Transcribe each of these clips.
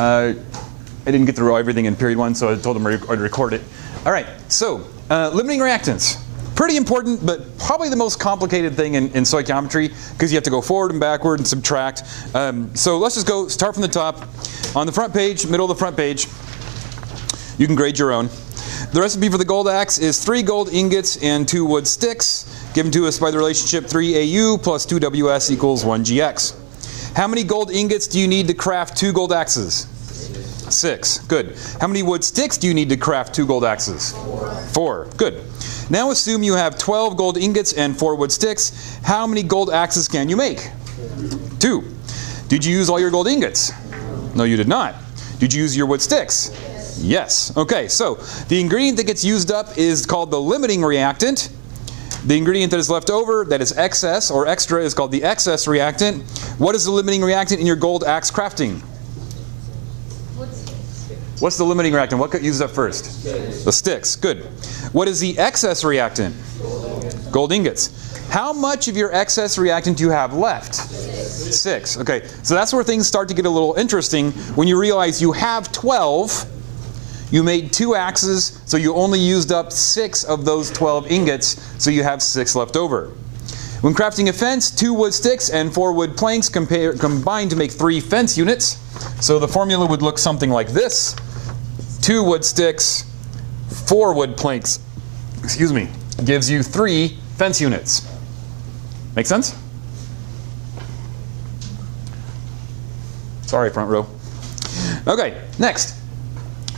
I didn't get through everything in period 1, so I told them I'd record it. All right, so limiting reactants. Pretty important, but probably the most complicated thing in stoichiometry, because you have to go forward and backward and subtract. So let's just go start from the top. On the front page, middle of the front page, you can grade your own. The recipe for the gold axe is 3 gold ingots and 2 wood sticks, given to us by the relationship 3AU plus 2WS equals 1GX. How many gold ingots do you need to craft 2 gold axes? 6. Good. How many wood sticks do you need to craft 2 gold axes? 4. Good. Now assume you have 12 gold ingots and 4 wood sticks. How many gold axes can you make? 2. Did you use all your gold ingots? No, you did not. Did you use your wood sticks? Yes. Okay, so the ingredient that gets used up is called the limiting reactant. The ingredient that is left over, that is excess or extra, is called the excess reactant. What is the limiting reactant in your gold axe crafting? What's the limiting reactant? What got used up first? The sticks. Good. What is the excess reactant? Gold ingots. How much of your excess reactant do you have left? 6. Okay, so that's where things start to get a little interesting when you realize you have 12. You made 2 axes, so you only used up 6 of those 12 ingots, so you have 6 left over. When crafting a fence, 2 wood sticks and 4 wood planks combine to make 3 fence units. So the formula would look something like this. 2 wood sticks, 4 wood planks, excuse me, gives you 3 fence units. Make sense? Sorry, front row. Okay, next.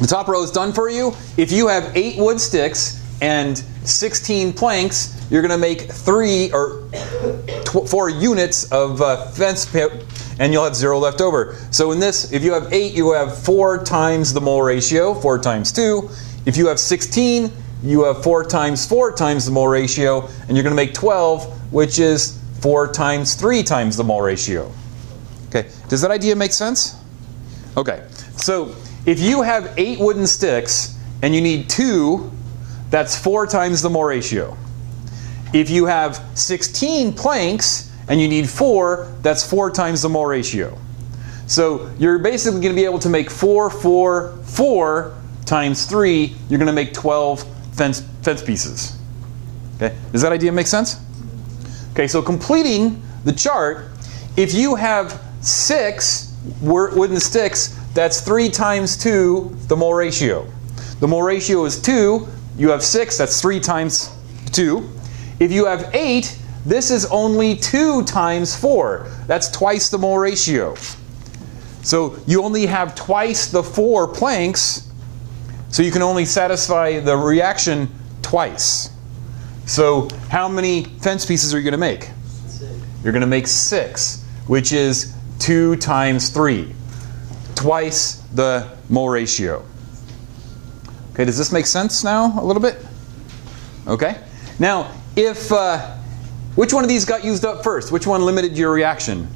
The top row is done for you. If you have 8 wood sticks and 16 planks, you're going to make 4 units of fence, and you'll have 0 left over. So in this, if you have 8, you have 4 times the mole ratio, 4 times 2. If you have 16, you have 4 times the mole ratio, and you're going to make 12, which is 4 times 3 times the mole ratio. Okay, does that idea make sense? Okay, so if you have 8 wooden sticks and you need 2, that's 4 times the mole ratio. If you have 16 planks and you need 4, that's 4 times the mole ratio. So you're basically going to be able to make 4 times 3, you're going to make 12 fence pieces. Okay, does that idea make sense? Okay, so completing the chart, if you have 6 wooden sticks, that's 3 times 2, the mole ratio. The mole ratio is 2. You have 6, that's 3 times 2. If you have 8, this is only 2 times 4. That's twice the mole ratio. So you only have twice the 4 planks, so you can only satisfy the reaction twice. So how many fence pieces are you going to make? 6. You're going to make 6, which is 2 times 3. Twice the mole ratio. Okay, does this make sense now a little bit? Okay. Now, if which one of these got used up first? Which one limited your reaction?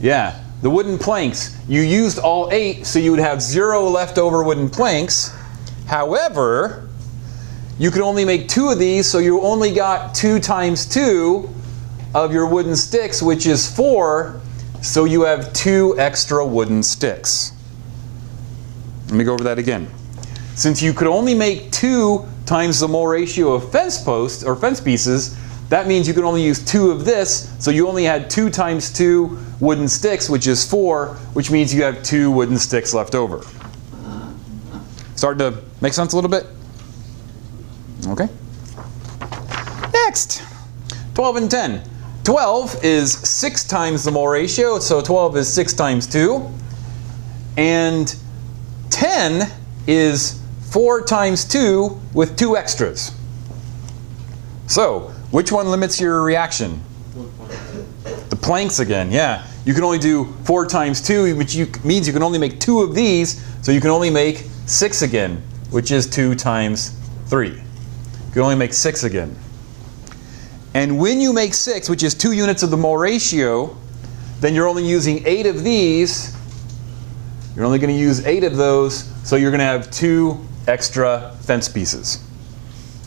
Yeah, the wooden planks. You used all 8, so you would have 0 leftover wooden planks. However, you could only make 2 of these, so you only got 2 times 2 of your wooden sticks, which is 4. So you have 2 extra wooden sticks. Let me go over that again. Since you could only make 2 times the mole ratio of fence posts or fence pieces, that means you could only use 2 of this, so you only had 2 times 2 wooden sticks, which is 4, which means you have 2 wooden sticks left over. Starting to make sense a little bit? Okay. Next, 12 and 10. 12 is 6 times the mole ratio, so 12 is 6 times 2. And 10 is 4 times 2 with 2 extras. So, which one limits your reaction? The planks again, yeah. You can only do 4 times 2, which means you can only make 2 of these, so you can only make 6 again, which is 2 times 3. You can only make 6 again. And when you make 6, which is 2 units of the mole ratio, then you're only using 8 of these. You're only going to use 8 of those, so you're going to have 2 extra fence pieces,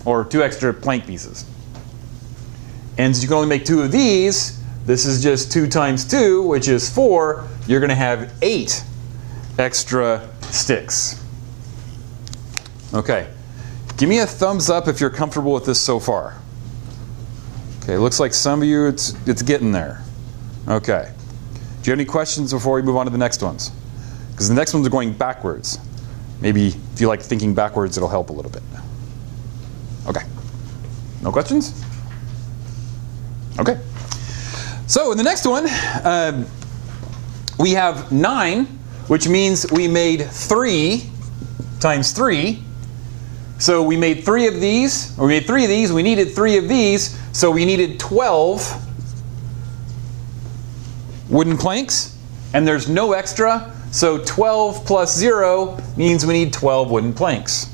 or 2 extra plank pieces. And since you can only make 2 of these, this is just 2 times 2, which is 4. You're going to have 8 extra sticks. Okay, give me a thumbs up if you're comfortable with this so far. Okay, looks like some of you it's getting there. Okay, do you have any questions before we move on to the next ones? Because the next ones are going backwards. Maybe if you like thinking backwards, it'll help a little bit. Okay, no questions? Okay, so in the next one, we have 9, which means we made 3 times 3. So we made 3 of these, or we made 3 of these, we needed 3 of these, so we needed 12 wooden planks, and there's no extra, so 12 plus 0 means we need 12 wooden planks.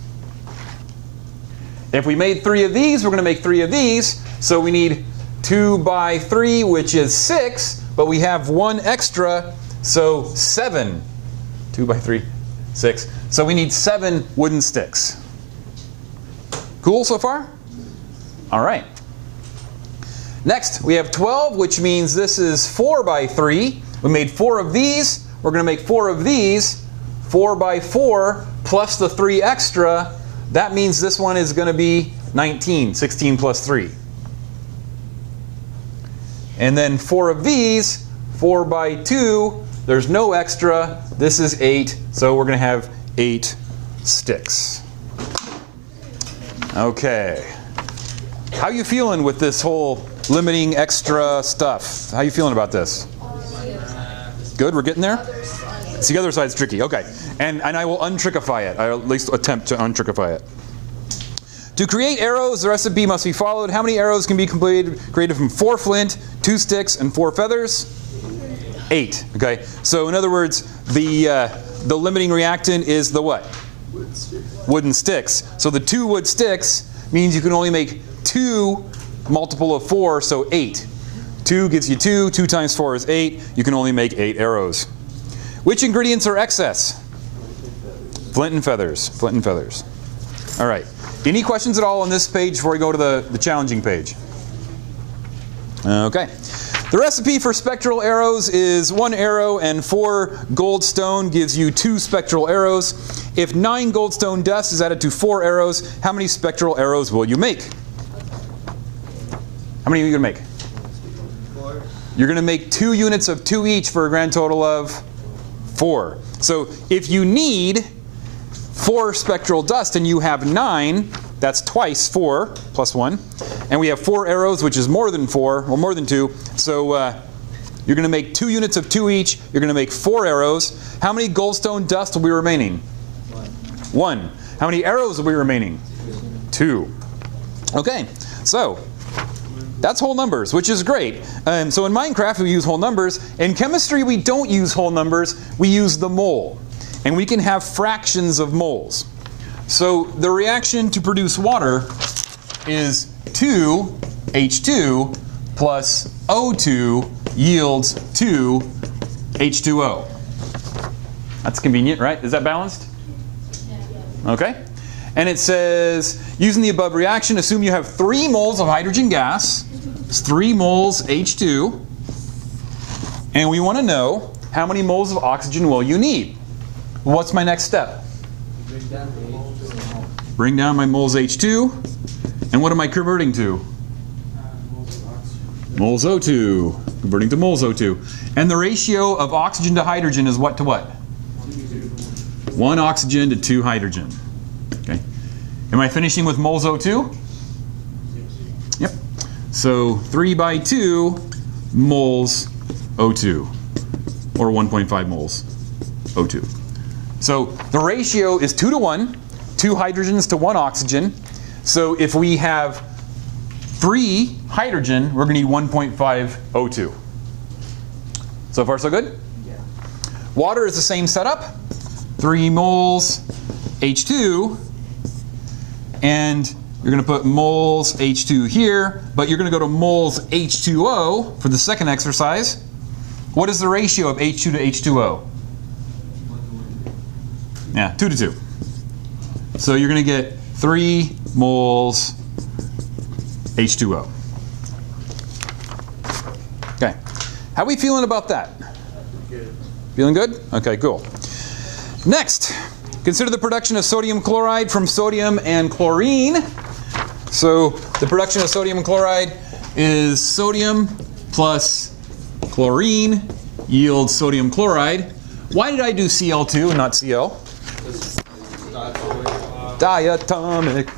If we made 3 of these, we're going to make 3 of these, so we need 2 by 3, which is 6, but we have 1 extra, so 7. 2 by 3, 6. So we need 7 wooden sticks. Cool so far? All right. Next, we have 12, which means this is 4 by 3. We made 4 of these. We're going to make 4 of these. 4 by 4 plus the 3 extra. That means this one is going to be 19. 16 plus 3. And then 4 of these. 4 by 2. There's no extra. This is 8. So we're going to have 8 sticks. Okay. How you feeling with this whole limiting extra stuff? How you feeling about this? Good, we're getting there? It's the other side's tricky. Okay. And I will untrickify it. I'll at least attempt to untrickify it. To create arrows, the recipe must be followed. How many arrows can be created from 4 flint, 2 sticks, and 4 feathers? 8. Okay. So in other words, the limiting reactant is the what? Wooden sticks. So the 2 wood sticks means you can only make 2 multiple of 4, so 8. 2 gives you 2. 2 times 4 is 8. You can only make 8 arrows. Which ingredients are excess? Flint and feathers. Flint and feathers. All right. Any questions at all on this page before we go to the challenging page? Okay. The recipe for spectral arrows is 1 arrow and 4 goldstone gives you 2 spectral arrows. If 9 goldstone dust is added to 4 arrows, how many spectral arrows will you make? How many are you going to make? 4. You're going to make 2 units of 2 each for a grand total of 4. So if you need 4 spectral dust and you have 9, that's twice 4 plus 1. And we have 4 arrows, which is more than 4, or more than 2. So you're going to make 2 units of 2 each. You're going to make 4 arrows. How many goldstone dust will be remaining? 1. How many arrows will be remaining? 2. Okay, so that's whole numbers, which is great. So in Minecraft, we use whole numbers. In chemistry, we don't use whole numbers. We use the mole. And we can have fractions of moles. So the reaction to produce water is 2H2 plus O2 yields 2H2O. That's convenient, right? Is that balanced? Okay. And it says, using the above reaction, assume you have 3 moles of hydrogen gas. It's 3 moles H2. And we want to know how many moles of oxygen will you need. What's my next step? Bring down my moles H2. And what am I converting to? Moles O2. Converting to moles O2. And the ratio of oxygen to hydrogen is what to what? 1 oxygen to 2 hydrogen. Okay. Am I finishing with moles O2? Yep. So 3 by 2 moles O2. Or 1.5 moles O2. So the ratio is 2 to 1. 2 hydrogens to 1 oxygen. So if we have 3 hydrogen, we're going to need 1.5 O2. So far so good? Yeah. Water is the same setup. 3 moles H2. And you're going to put moles H2 here, but you're going to go to moles H2O for the second exercise. What is the ratio of H2 to H2O? Yeah, 2 to 2. So you're going to get 3 moles H2O. Okay. How are we feeling about that? Good. Feeling good? Okay, cool. Next, consider the production of sodium chloride from sodium and chlorine. So the production of sodium chloride is sodium plus chlorine yields sodium chloride. Why did I do Cl2 and not Cl? Diatomic.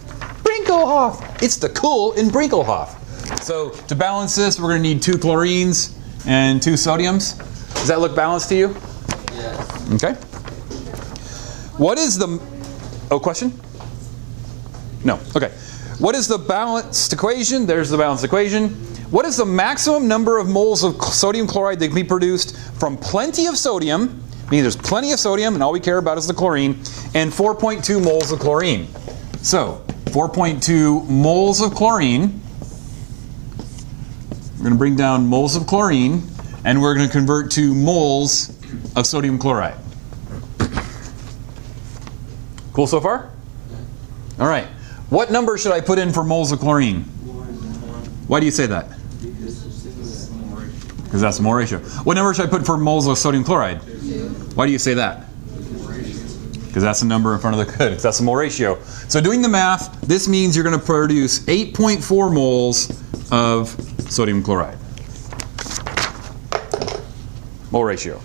Brinkelhoff. It's the cool in Brinkelhoff. So to balance this, we're going to need 2 chlorines and 2 sodiums. Does that look balanced to you? Yes. Okay. What is the... Oh, question? No. Okay. What is the balanced equation? There's the balanced equation. What is the maximum number of moles of sodium chloride that can be produced from plenty of sodium, meaning there's plenty of sodium and all we care about is the chlorine, and 4.2 moles of chlorine? So, 4.2 moles of chlorine. We're going to bring down moles of chlorine, and we're going to convert to moles of sodium chloride. Cool so far? All right. What number should I put in for moles of chlorine? 1. Why do you say that? Because that's the mole ratio. What number should I put for moles of sodium chloride? 2. Why do you say that? Because that's the number in front of the good. That's the mole ratio. So doing the math, this means you're going to produce 8.4 moles of sodium chloride. Mole ratio.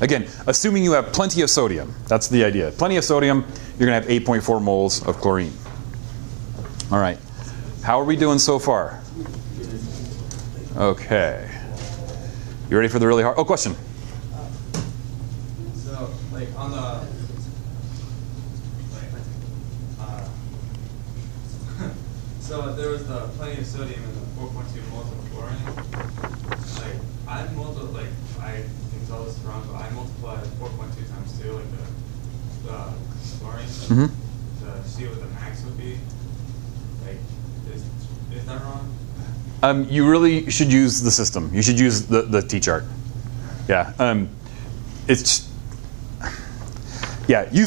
Again, assuming you have plenty of sodium. That's the idea. Plenty of sodium, you're going to have 8.4 moles of chlorine. All right. How are we doing so far? Okay. You ready for the really hard? Oh, question. So, like on the, so there was the plenty of sodium in the 4.2 moles of chlorine. Like I can tell this is wrong, but I multiplied 4.2 times 2, like the chlorine, to see what the max would be. Like, is that wrong? You really should use the system. You should use the T-chart. Yeah. Use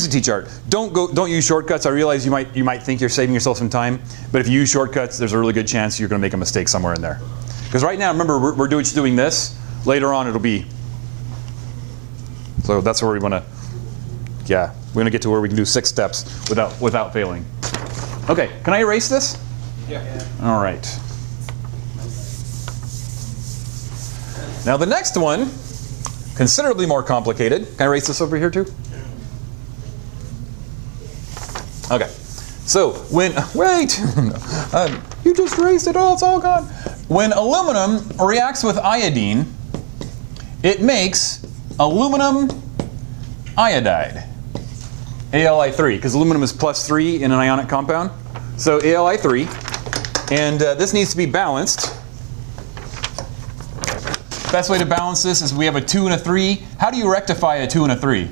the T-chart. Don't use shortcuts. I realize you might think you're saving yourself some time, but if you use shortcuts, there's a really good chance you're going to make a mistake somewhere in there. Because right now, remember, we're doing this. Later on, it'll be. So that's where we want to. Yeah, we're going to get to where we can do 6 steps without failing. Okay, can I erase this? Yeah. All right. Now the next one, considerably more complicated. Can I erase this over here too? Okay. So when, wait, you just erased it all, it's all gone. When aluminum reacts with iodine, it makes aluminum iodide, Ali3, because aluminum is +3 in an ionic compound. So Ali3, and this needs to be balanced. Best way to balance this is we have a 2 and a 3. How do you rectify a 2 and a 3?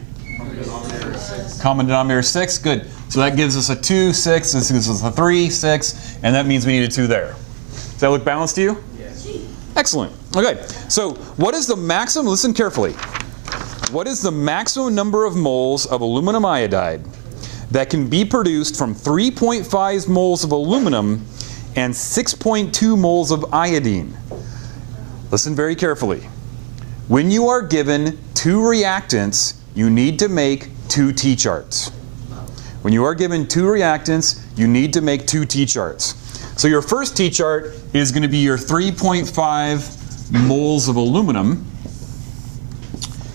Common denominator 6. Good. So that gives us a 2, 6. This gives us a 3, 6. And that means we need a 2 there. Does that look balanced to you? Yes. Excellent. Okay. So what is the maximum? Listen carefully. What is the maximum number of moles of aluminum iodide that can be produced from 3.5 moles of aluminum and 6.2 moles of iodine? Listen very carefully. When you are given 2 reactants, you need to make 2 T-charts. When you are given 2 reactants, you need to make 2 T-charts. So your first T-chart is going to be your 3.5 moles of aluminum.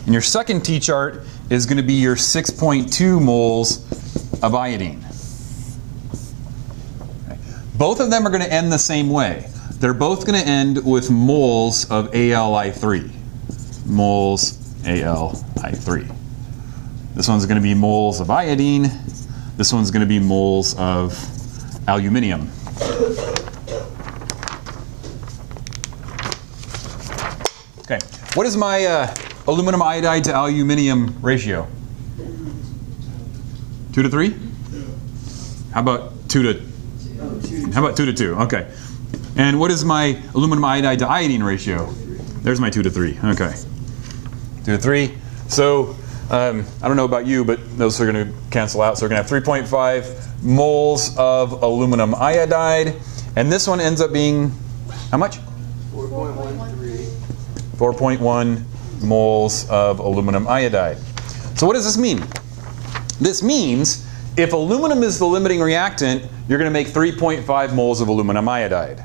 And your second T-chart is going to be your 6.2 moles of iodine. Okay. Both of them are going to end the same way. They're both going to end with moles of Ali3. Moles Ali3. This one's going to be moles of iodine. This one's going to be moles of aluminium. Okay, what is my aluminum iodide to aluminium ratio? 2 to 3? How about 2 to? How about 2 to 2? Okay. And what is my aluminum iodide to iodine ratio? There's my 2 to 3. Okay. 2 to 3. So I don't know about you, but those are going to cancel out. So we're going to have 3.5 moles of aluminum iodide. And this one ends up being how much? 4.13. 4.1 moles of aluminum iodide. So what does this mean? This means if aluminum is the limiting reactant, you're going to make 3.5 moles of aluminum iodide.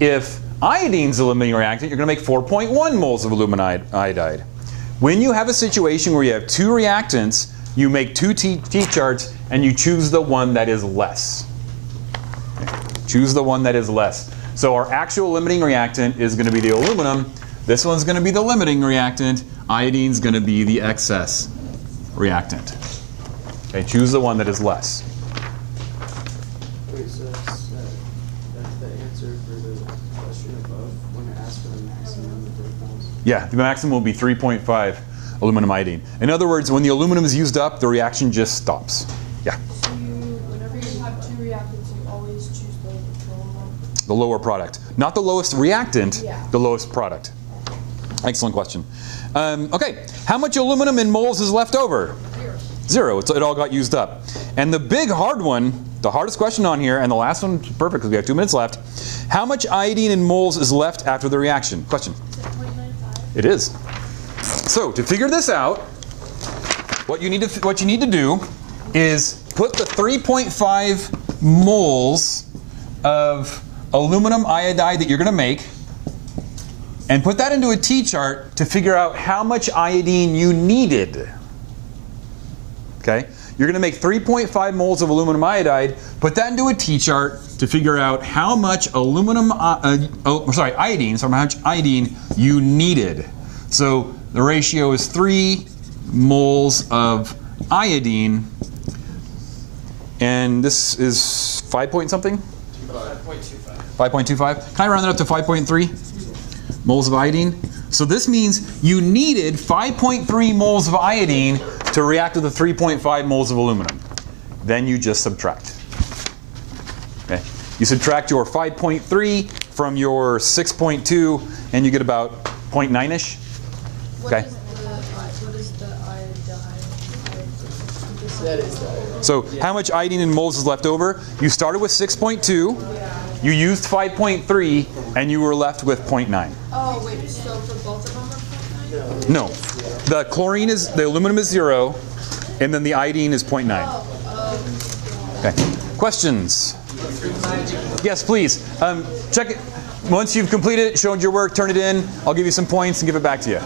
If iodine's the limiting reactant, you're going to make 4.1 moles of aluminum iodide. When you have a situation where you have two reactants, you make two T-charts and you choose the one that is less. Okay. Choose the one that is less. So our actual limiting reactant is going to be the aluminum. This one's going to be the limiting reactant. Iodine's going to be the excess reactant. Okay, choose the one that is less. Wait, so that's the answer for the question above when it asks for the maximum of the moles? Yeah, the maximum will be 3.5 aluminum iodine. In other words, when the aluminum is used up, the reaction just stops. Yeah. So whenever you have two reactants, you always choose the lower one? The lower product. Not the lowest reactant, Yeah. the lowest product. Excellent question. Okay, how much aluminum in moles is left over? Zero. It all got used up. And the big hard one, the hardest question on here, and the last one, perfect because we have 2 minutes left. How much iodine in moles is left after the reaction? Question. Is it 0.95? It is. So to figure this out, what you need to do is put the 3.5 moles of aluminum iodide that you're going to make and put that into a T-chart to figure out how much iodine you needed. Okay? You're going to make 3.5 moles of aluminum iodide, put that into a T-chart to figure out how much iodine, how much iodine you needed. So the ratio is 3 moles of iodine, and this is 5 point something? 5.25. 5.25. Can I round that up to 5.3 moles of iodine? So this means you needed 5.3 moles of iodine to react with the 3.5 moles of aluminum. Then you just subtract. Okay. You subtract your 5.3 from your 6.2, and you get about 0.9-ish. Okay. What is the iodine? That is the iodine. So how much iodine in moles is left over? You started with 6.2, you used 5.3, and you were left with 0.9. Oh, wait, so for both of them are 0.9? No. The chlorine is, the aluminum is 0, and then the iodine is 0.9. Okay. Questions? Yes, please. Check it. Once you've completed it, showed your work, turn it in. I'll give you some points and give it back to you.